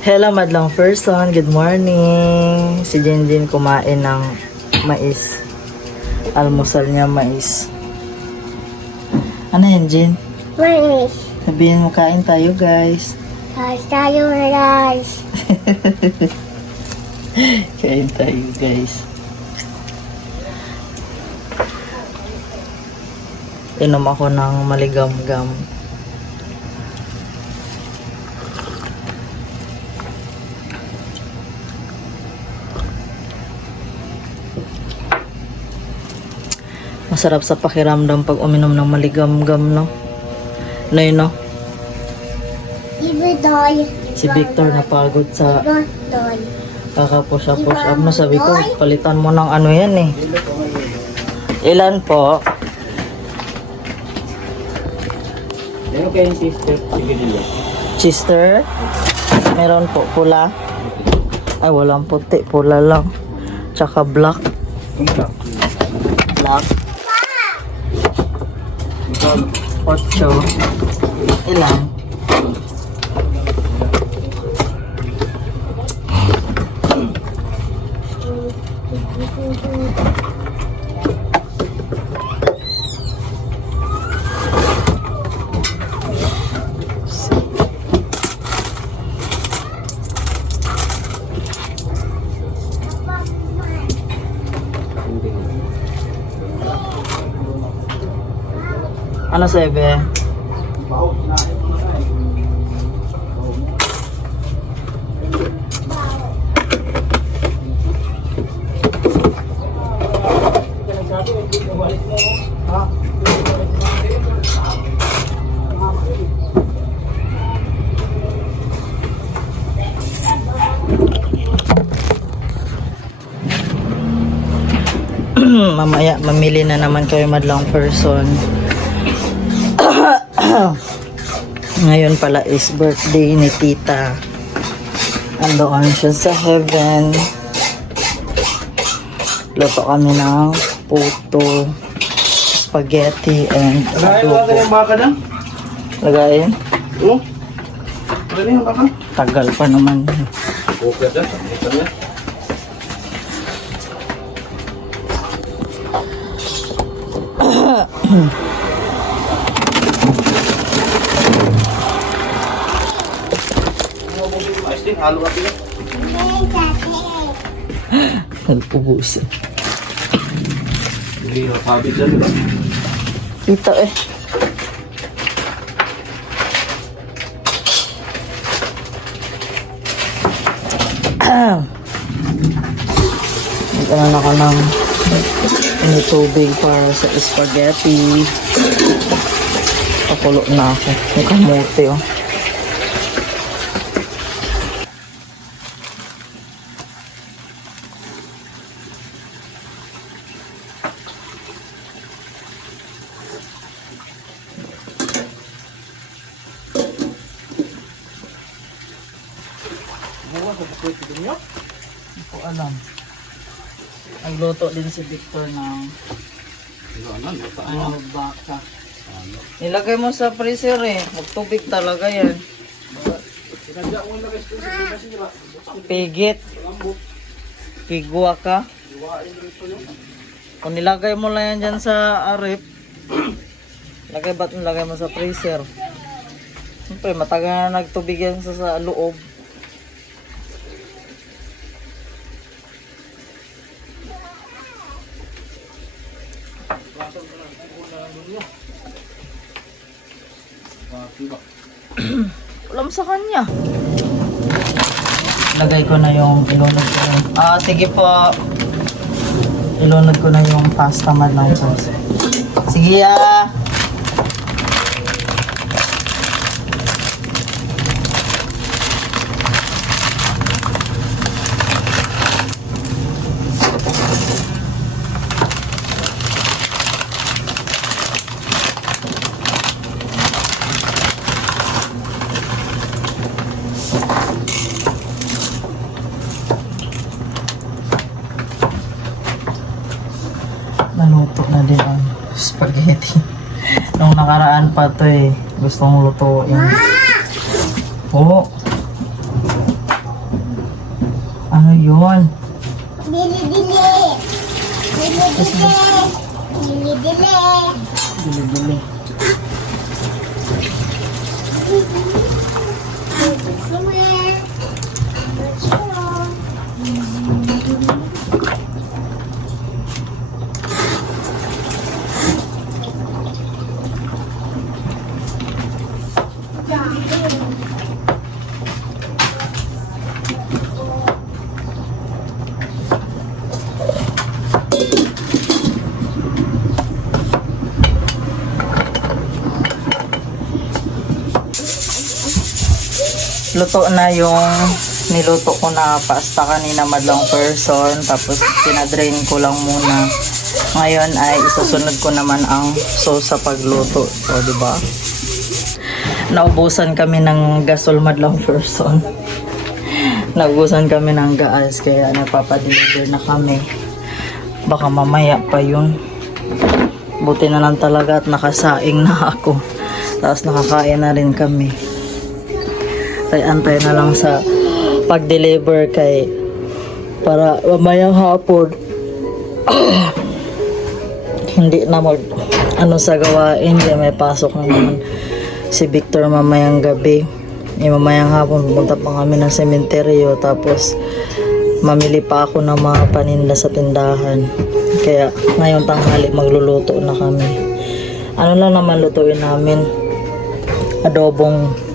Hello madlang person, good morning. Si Jinjin kumain ng mais. Almusal niya mais. Ano yan, Jin? Mais. Sabihin mo, kain tayo guys. Kain tayo guys. Kain tayo guys. Inom ako ng maligam-gam. Masarap sa pakiramdam pag uminom ng maligam-gam, no? No, yun, no? Ibigay. Si Victor napagod sa Ibigay. kaka-push up. No, sabi ko, palitan mo ng ano yan eh. Ilan po? Meron kayong sister? Sige nila. Chister? Meron po, pula. Ay, walang puti, pula lang. Tsaka black. Kumpa. Black. Ikaw. 8. Ilan? Ano 7? Mamaya mamili na naman kayo madlang person. Ngayon pala is birthday ni tita. Andoon siya sa heaven. Luto kami ng puto, spaghetti, and Lagayin adobo. yung baka na? Lagayin? Oo. Lagayin yung baka? Tagal pa naman. Okay na. Ito na. Ayos din, halo natin na. Nagpubus. Hindi yung sabi dyan, diba? Ito eh. Nagkaroon ako ng tubig para sa spaghetti. Pakulo na ako. May kamote oh. Hindi ko alam. Nagluto din si Victor ng ano, baka. Nilagay mo sa freezer eh. Magtubig talaga yan. Pigit. Pigwa ka. Kung nilagay mo lang yan dyan sa arip, ba't nilagay mo sa freezer? Siyempre, matagal na nagtubig yan sa loob. Ulam sa kanya. Lagay ko na yung ilunod ko na. Sige po. Ilunod ko na yung pasta madlang sauce. Sige naluto na din ang spaghetti. Nung nakaraan pa to eh. Gustong lutuin. Oo. yun? Dili-dili. Dili-dili. Dili-dili. Bili-bili. Luto na yung niluto ko na pasta kanina madlang person. Tapos pinadrain ko lang muna. Ngayon ay isusunod ko naman ang sauce sa pagluto. O, diba? Naubusan kami ng gasol madlang person. Naubusan kami ng gas. Kaya nagpapadeliver na kami. Baka mamaya pa yun. Buti na lang talaga at nakasaing na ako. Tapos nakakain na rin kami. Ay antay na lang sa pag-deliver kay para mamayang hapon hindi na mag ano sa gawain kaya may pasok naman si Victor mamayang gabi. Mamayang hapon pumunta pa kami ng sementeryo tapos mamili pa ako ng mga paninda sa tindahan. Kaya ngayon tanghali magluluto na kami. Ano lang naman lutuin namin? Adobong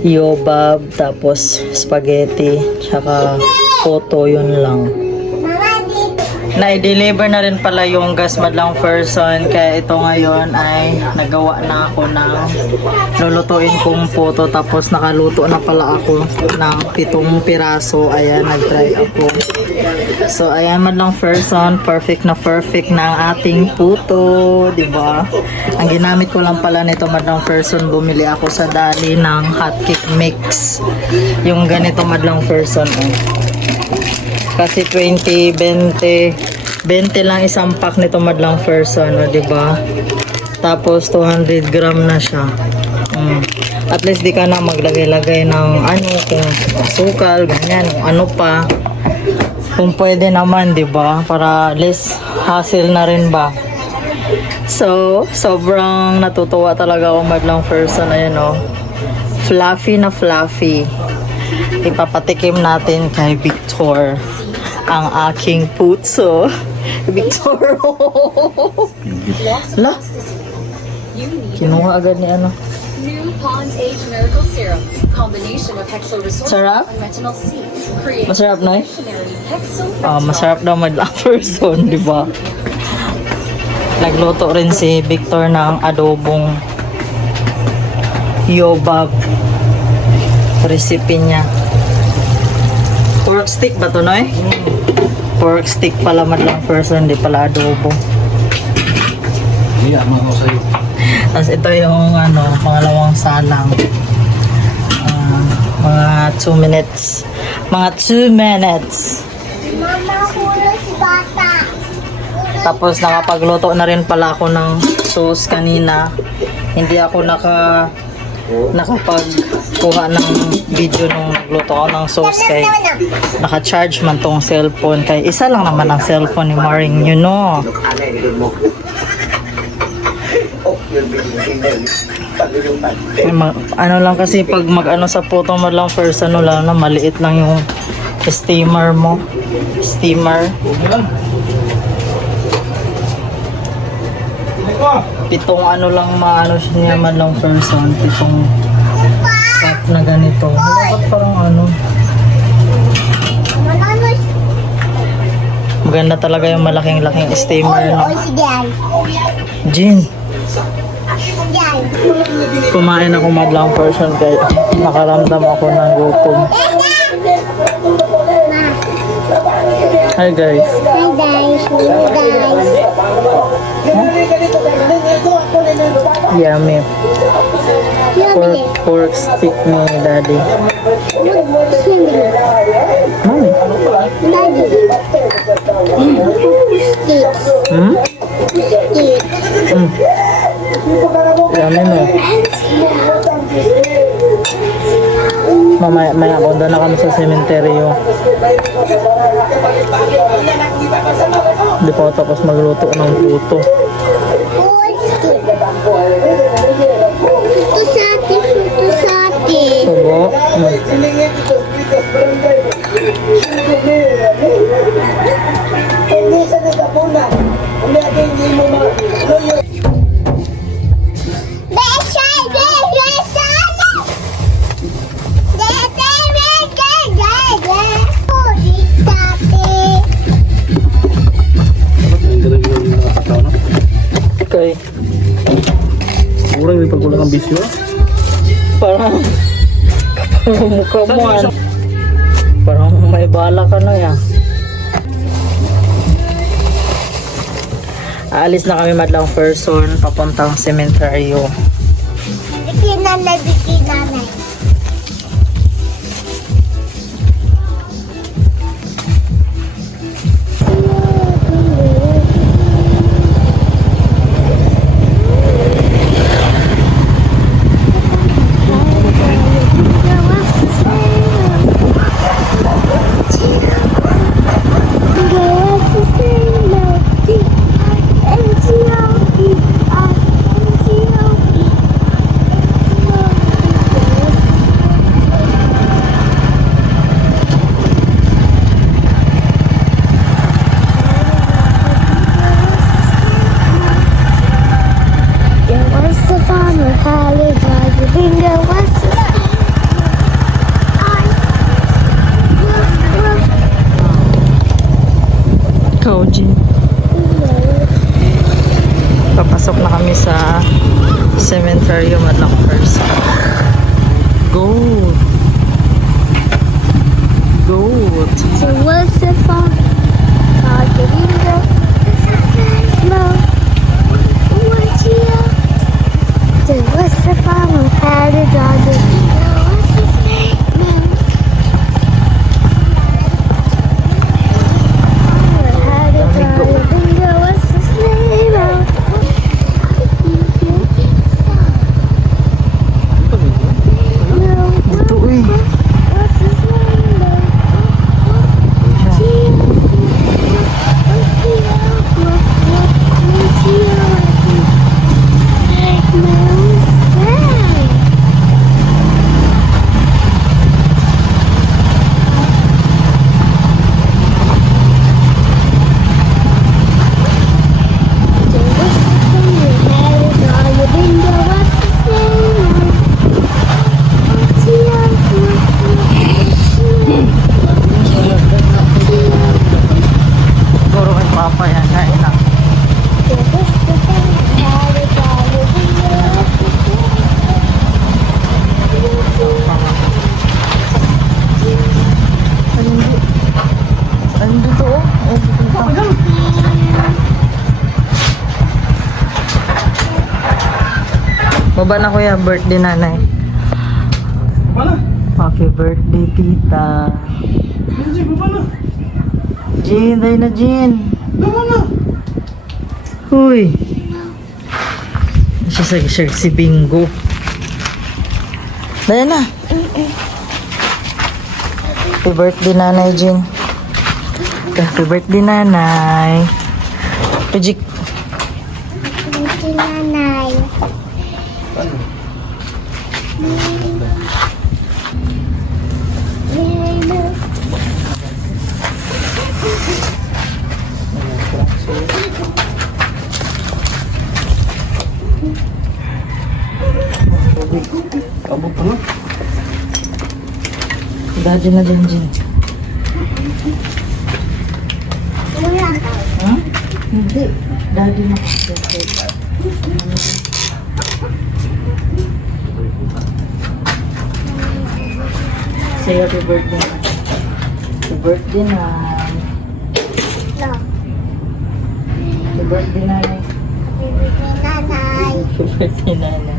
yobab, tapos spaghetti, tsaka poto, yun lang. Na-deliver na rin pala yung gas madlang person, kaya ito ngayon ay nagawa na ako ng lulutuin kong poto, tapos nakaluto na pala ako ng 7 piraso. Ayan, nag-try ako. So, ayan madlang person, perfect na ang ating puto, diba? Ang ginamit ko lang pala nito madlang person, bumili ako sa Dali ng hotcake mix. Yung ganito madlang person, Kasi 20, 20 lang isang pack nito madlang person, diba? Tapos 200 gram na siya. At least di ka na maglagay-lagay ng ano, kung asukal, ganyan, ano pa. Kung pwede naman, di ba? Para less hassle na rin ba? So, sobrang natutuwa talaga ako madlang person. Ayan o. Fluffy na fluffy. Ipapatikim natin kay Victor ang aking putso. Victor! La? Kinuha agad ni ano. New Pond's Age Miracle Serum. Combination of hexoresorb Sarap? and retinol C. Creates Masarap na revolutionary hexo- masarap daw madlang person, di ba? Nagluto rin si Victor ng adobong yobab. Recipe niya. Pork stick ba to, Noy? Pork stick pala madlang person, di pala adobo. Iya, mga ko sa'yo. Tapos ito yung pangalawang salang. Mga 2 minutes. Mga 2 minutes. Mama, hula si bata. Tapos nakapagluto na rin pala ako ng sauce kanina. Hindi ako nakapagkuha ng video nung nagluto ako ng sauce kay naka-charge man tong cellphone. Kay isa lang naman ang cellphone ni Maring, you know. Ano lang kasi pag mag-ano sa photo mo lang first ano lang na maliit lang yung steamer mo. Steamer. 7 ano lang maano niya man lang person. 7 cup na ganito. Dapat parang ano. Maganda talaga yung malaking-laking steamer, no? Oy, sige. Jin. Yan. Kumain ako madlang person kaya nakaramdam ako ng gutom. Hi guys. Hi guys. Yummy. Pork stick ni daddy. Mami. Hmm? Yummy mo. Mamaya punta na na kami sa sementeryo. Hindi pa ako tapos magluto ng puto. Ito sa atin, ito sa atin. Subo. Okay. Kurang may pagkulang ang bisyo. Parang mukha mo parang may bala ka na yan. Aalis na kami madlang person papuntang sementeryo. Bikinanay. Koji. Papasok na kami sa cementerio madlang person. Goat. Goat. So what's the fun? The window. No. What's here? So what's the fun? Had it on the window. What's his name? No. Had it on the window. What's his name? No. Ito uy. What's his name? Siguro kay Papa yan. Kain lang. Ayun dito oh. Baba na kuya, birthday nanay. Happy birthday tita. Jean, dahil na Jean. Huy. Siya si Bingo. Dahil na. Happy birthday nanay Jean. Happy birthday nanay. Pajik. Nanay. Kabog pa no? Daddy na dyan Jean. Huh? Hindi. Daddy na kasi. Say happy birthday. Happy birthday na. No. Happy birthday na. Nanay. Happy birthday na.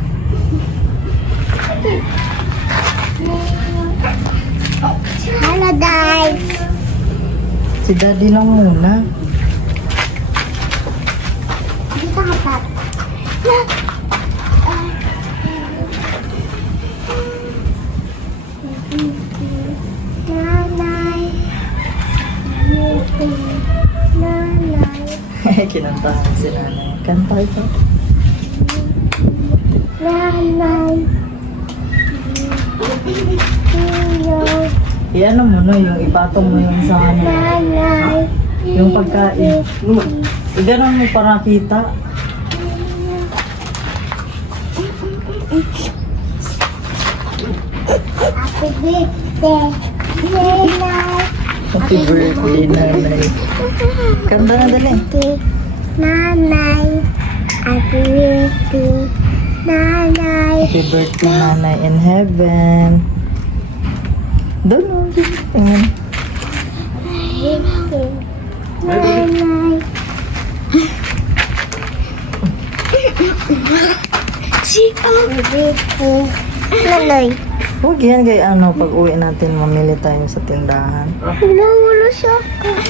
Hello guys. Si daddy lang muna. Dito ka pa. Nanay. Kinantahan si nanay. Kanta ito. Nanay. Hello. Iyan mo no, yung ipatong mo yung sa ano. Nanay. Yung pagkain. Iganon mo para kita. Happy birthday. Nanay. Happy birthday, nanay. Kanta na dali. Nanay. Happy birthday. Nanay. Happy birthday, nanay in heaven. Doon mo. Tingnan. Nanay. Happy birthday. Nanay. Huwag yan kay ano, pag uwi natin mamili tayo sa tindahan. Wala siya.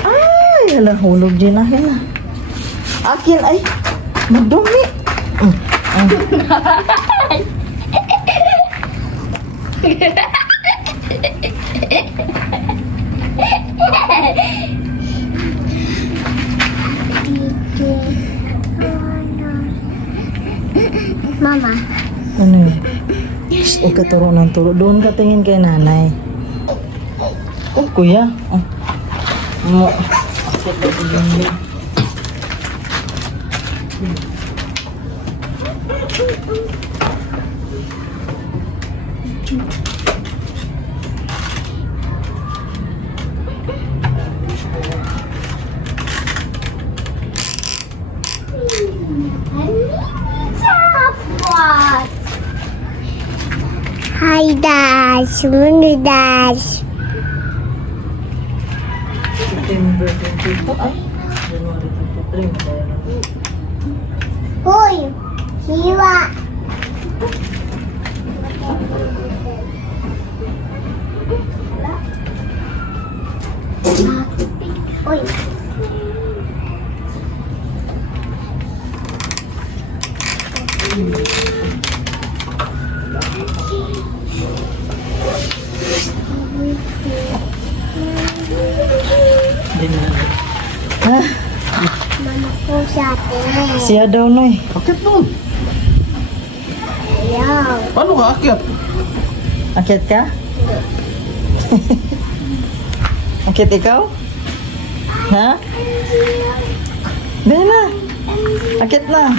Ay, hala, hulog din na. Hala. Akin ay, madumi. Mama. Ano yun? Huwag ka turo ng turo. Doon ka tingin kay nanay. Oh, kuya. Oh. Mo. Hi, Dash. Muna, Dash. September 22. Ay, January 23. Hoy! Hiwa! Hoy! Ah, Mama ko sa atin. siya daw noy. Akit doon. Ayaw. Paano ka akyat? Akit ka? Akit ikaw? Ha? Dahil na. Akit na.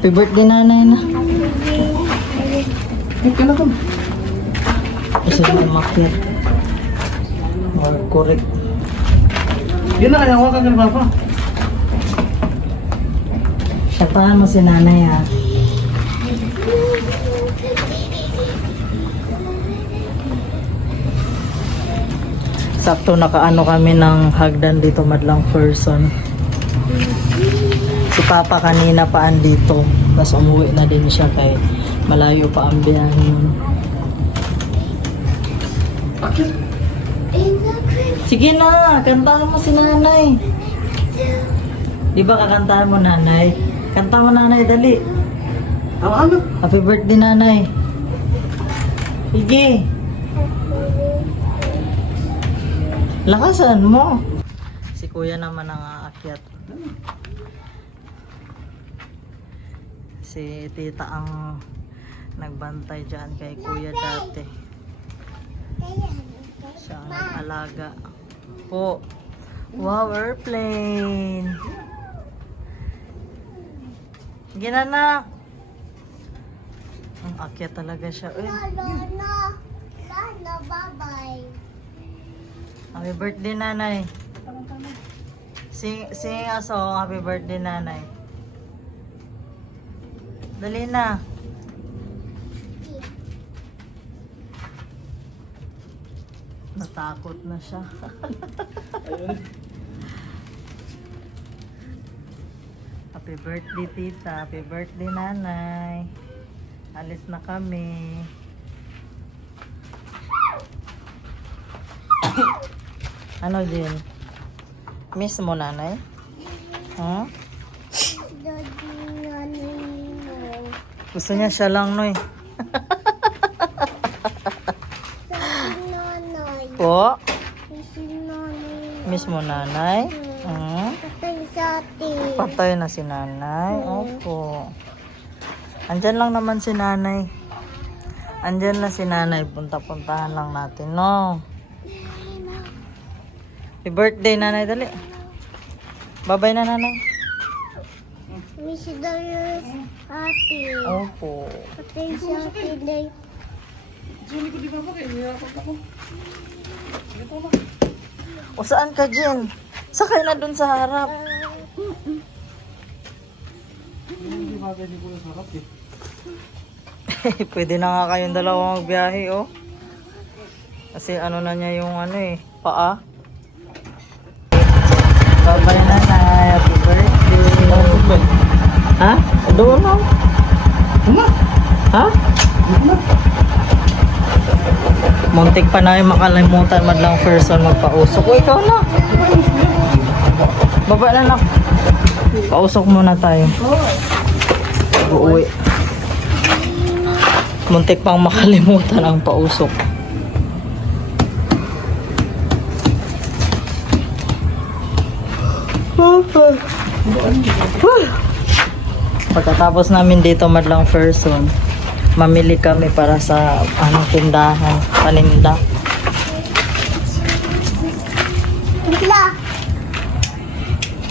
Happy birthday nanay na. Ay, ka na doon. Kasi na makit. Or correct. Yun na kaya ka ng papa. Kantahan mo si nanay ha. Sakto nakaano kami ng hagdan dito madlang person. Si Papa kanina pa andito. Tapos umuwi na din siya kay malayo pa ang biyahe nun. Akit. Sige na, kantahan mo si nanay. Di ba kakantahan mo nanay? Kanta mo nanay, dali. Ano? Happy birthday nanay. Sige. Lakasan mo. Si kuya naman ang aakyat. Si tita ang nagbantay dyan kay kuya dati. Siya ang nag-alaga. Po. Wow, airplane. Sige na na. Ang akyat talaga siya. Uy. Lolo. Lolo, bye-bye. Happy birthday nanay. Sing a song. Happy birthday nanay. Dali na. Natakot na siya. Happy birthday tita. Happy birthday nanay. Alis na kami. Ano din? Miss mo nanay? Huh? Daddy, nanay mo. Gusto niya siya lang, Noy. Nanay. Po? Si nanay. Mismo nanay? Patay sa atin. Patay na si nanay? Opo. Andyan lang naman si nanay. Andyan na si nanay. Punta-puntahan lang natin, no? Happy birthday, nanay. Dali. Bye-bye na, nanay. Miss daw yung atin. Opo. Patay sa atin day. O saan ka, Jen? Sakay na dun sa harap. Pwede na nga kayong dalawa magbiyahe, oh. Kasi ano na niya yung ano eh, paa. Bye-bye na na. Happy birthday. Ha? Doon na. Ha? Muntik pa na yung makalimutan madlang person magpausok. O, ikaw na. Baba na lang. Pausok muna tayo. Uuwi. Muntik pang makalimutan ang pausok. Pagkatapos namin dito madlang person, mamili kami para sa tindahan, paninda. Bigla.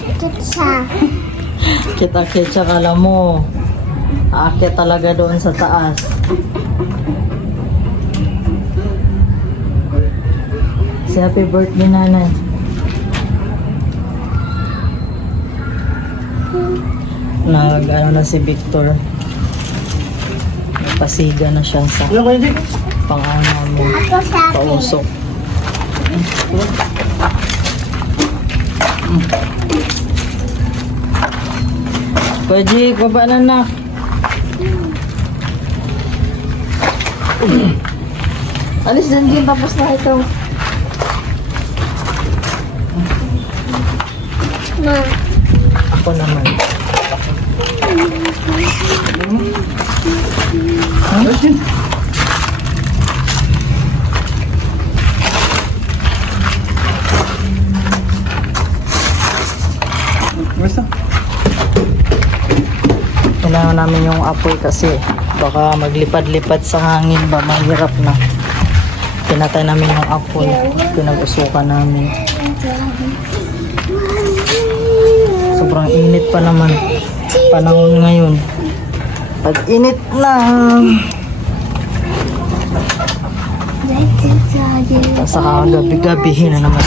Ito siya. Kita-kit siya, kala mo. Aakyat talaga doon sa taas. Si happy birthday, nanay. Ano na si Victor. Pasiga na siya sa pang-ano mo. Ako sa akin. Pausok. Pwede, baba na na. Alis din tapos na ito. Ma. Ako naman. Basta. Kailangan namin yung apoy kasi baka maglipad-lipad sa hangin ba, mahirap na. Pinatay namin yung apoy, pinag-usukan namin. Sobrang init pa naman panahon ngayon. Pag init na. Sa gabi-gabihin na naman.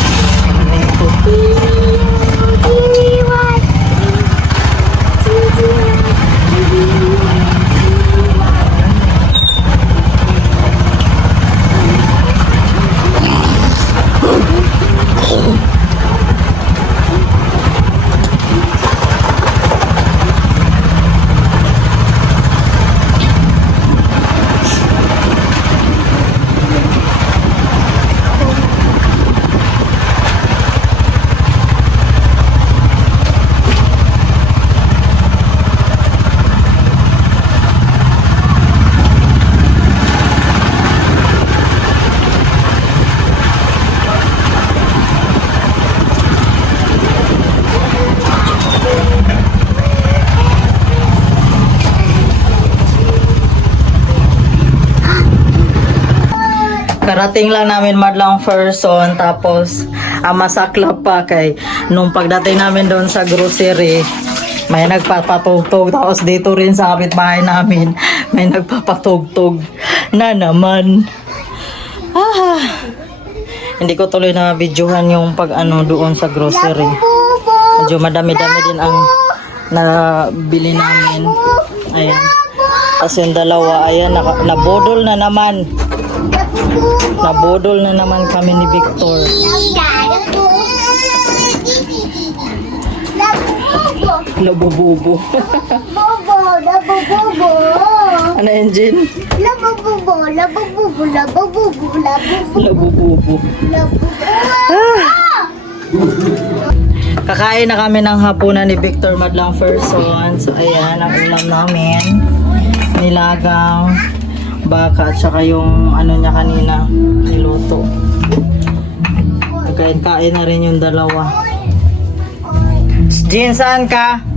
Ito. Karating lang namin madlang person, tapos masaklap pa kay nung pagdating namin doon sa grocery, may nagpapatugtog, tapos dito rin sa kapitbahay namin may nagpapatugtog na naman. Hindi ko tuloy na videohan yung pag doon sa grocery. Medyo madami-dami din ang nabili namin. Ayan. Kasi yung dalawa, ayan, nabodol na naman. Nabodol na naman kami ni Victor. Labububo. Bobo, labububo. Ano, engine? Labububo, labububo, labububo, labububo, Labububo. labububo. Kakain na kami ng hapunan ni Victor madlang person. So, ayan, ang ulam namin. Nilagang baka at saka yung ano niya kanina niluto. Kain-kain na rin yung dalawa. Jean, saan ka?